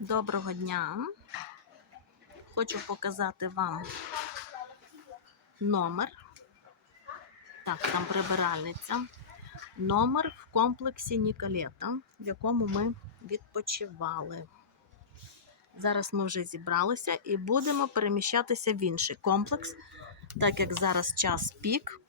Доброго дня. Хочу показати вам номер. Так, там прибиральниця. Номер в комплексі Ніколета, в якому ми відпочивали. Зараз ми вже зібралися і будемо переміщатися в інший комплекс, так як зараз час пік.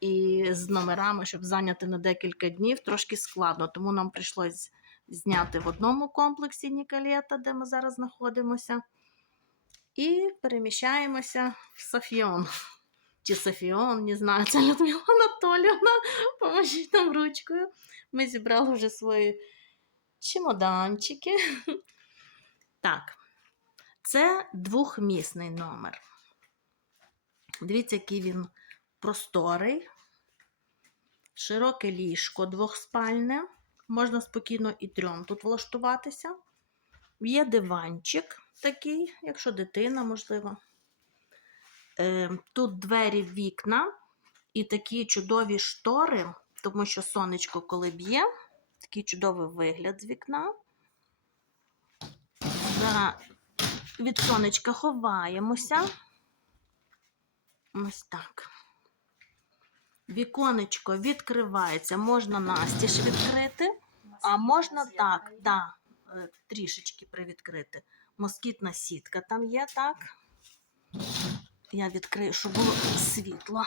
І з номерами, щоб зайняти на декілька днів, трошки складно. Тому нам прийшлось зняти в одному комплексі Ніколета, де ми зараз знаходимося, і переміщаємося в Софіон. Чи Софіон, не знаю, це Людмила Анатоліївна. Поможіть нам ручкою. Ми зібрали вже свої чемоданчики. Так, це двохмісний номер. Дивіться, який він просторий, широке ліжко двохспальне. Можна спокійно і трьом тут влаштуватися. Є диванчик такий, якщо дитина, можливо. Е, Тут двері вікна і такі чудові штори, тому що сонечко, коли б'є, такий чудовий вигляд з вікна. Зараз від сонечка ховаємося. Ось так. Віконечко відкривається, можна настіж відкрити, а можна так, да, е, трішечки привідкрити. Москітна сітка там є, так. Я відкрию, щоб було світло.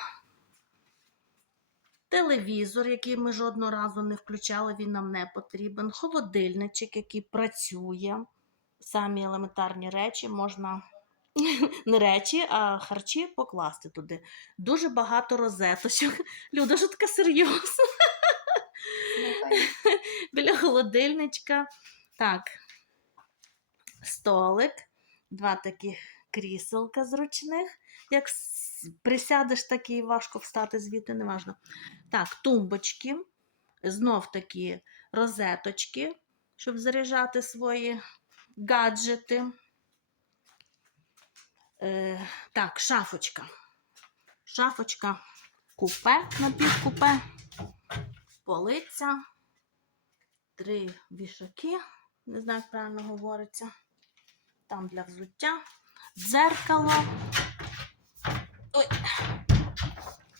Телевізор, який ми жодного разу не включали, він нам не потрібен. Холодильничок, який працює. Самі елементарні речі можна не речі, а харчі покласти туди. Дуже багато розеточок. Люда, що така серйозна? Біля холодильничка. Так. Столик, два такі кріселка зручних. Як присядеш, так і важко встати звідти, неважно. Так, тумбочки. Знов такі розеточки, щоб заряджати свої гаджети. Е, так, шафочка. Шафочка купе, напівкупе, полиця, три вішаки, не знаю, як правильно говориться. Там для взуття, дзеркало. Ой.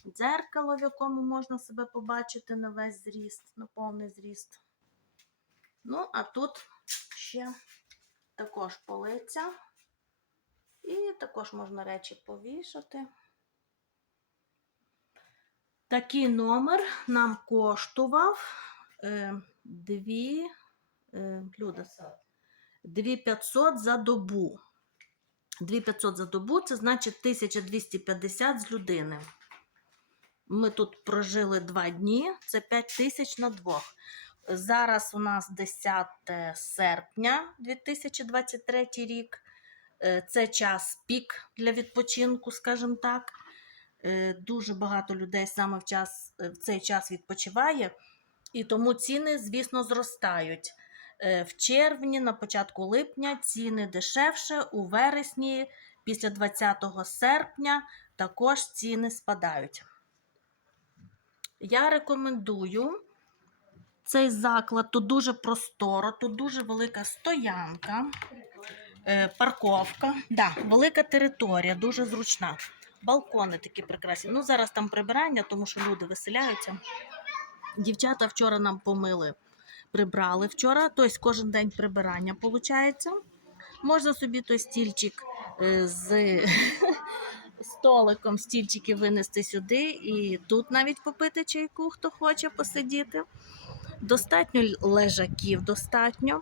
Дзеркало, в якому можна себе побачити на весь зріст, на повний зріст. Ну, а тут ще також полиця. І також можна речі повішати. Такий номер нам коштував е, 2, е, Люда, 2500 за добу. 2500 за добу це значить 1250 з людини. Ми тут прожили 2 дні, це 5000 на двох. Зараз у нас 10 серпня 2023 рік. Е, Це час пік для відпочинку, скажімо так. Е, Дуже багато людей саме в, час, е, в цей час відпочиває, і тому ціни, звісно, зростають. Е, В червні, на початку липня ціни дешевше, у вересні, після 20 серпня також ціни спадають. Я рекомендую цей заклад, тут дуже просторо, тут дуже велика стоянка. Парковка. Да, велика територія, дуже зручна. Балкони такі прекрасні. Ну, зараз там прибирання, тому що люди виселяються. Дівчата вчора нам помили, прибрали вчора, тобто кожен день прибирання виходить. Можна собі той стільчик е, з столиком, стільчики винести сюди і тут навіть попити чайку, хто хоче посидіти. Достатньо лежаків, достатньо.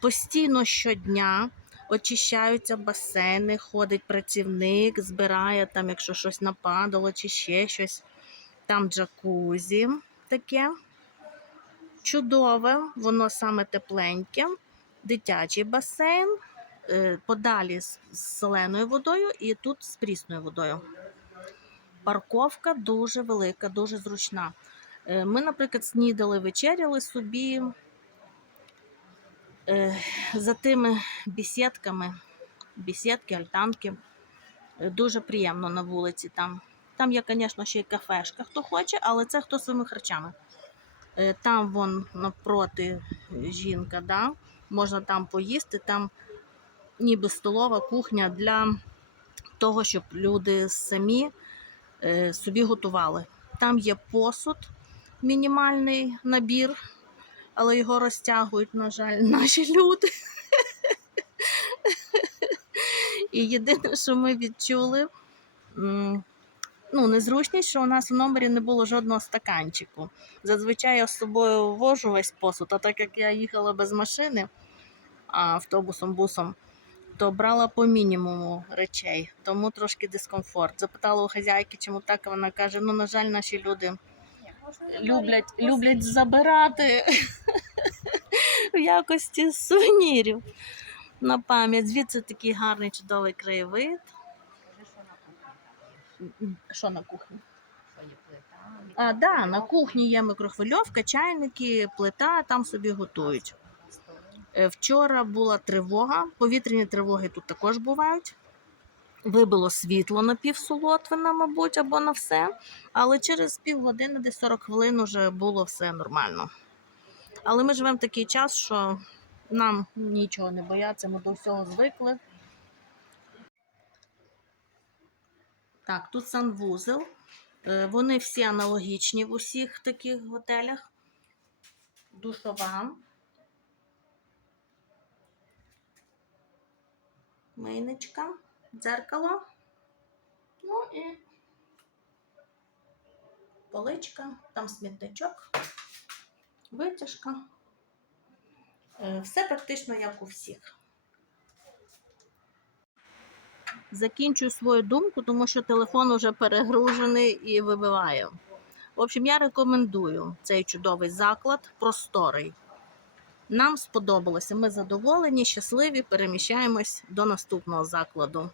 Постійно щодня очищаються басейни, ходить працівник, збирає там, якщо щось нападало, чи ще щось. Там джакузі таке. Чудове, воно саме тепленьке, дитячий басейн, е, подалі з з соленою водою і тут з прісною водою. Парковка дуже велика, дуже зручна. Е, Ми, наприклад, снідали, вечеряли собі за тими бесідками, бесідки, альтанки. Е, Дуже приємно на вулиці там. Там є, звісно, ще й кафешка, хто хоче, але це хто своїми харчами. Е, Там вон навпроти жінка, да? можна там поїсти, там ніби столова кухня для того, щоб люди самі е, собі готували. Там є посуд, мінімальний набір, але його розтягують, на жаль, наші люди. І єдине, що ми відчули, ну, незручність, що у нас в номері не було жодного стаканчику. Зазвичай я з собою вожу весь посуд, а так як я їхала без машини автобусом, бусом, то брала по мінімуму речей, тому трошки дискомфорт. Запитала у хазяйки, чому так, вона каже: ну, на жаль, наші люди люблять, люблять забирати в якості сувенірів на пам'ять. Звідси такий гарний чудовий краєвид. Що на кухні? А, да, на кухні є микрохвильовка, чайники, плита, там собі готують. Е, Вчора була тривога, повітряні тривоги тут також бувають. Вибило світло на півсолотвина, мабуть, або на все. Але через півгодини, десь 40 хвилин, вже було все нормально. Але ми живемо в такий час, що нам нічого не бояться, ми до всього звикли. Так, тут санвузел. Е, Вони всі аналогічні в усіх таких готелях. Душова. Мийничка, дзеркало. Ну і поличка, там смітничок, витяжка. Е, Все практично як у всіх. Закінчую свою думку, тому що телефон вже перегружений і вибиває. В общем, я рекомендую цей чудовий заклад, просторий. Нам сподобалося. Ми задоволені, щасливі, переміщаємось до наступного закладу.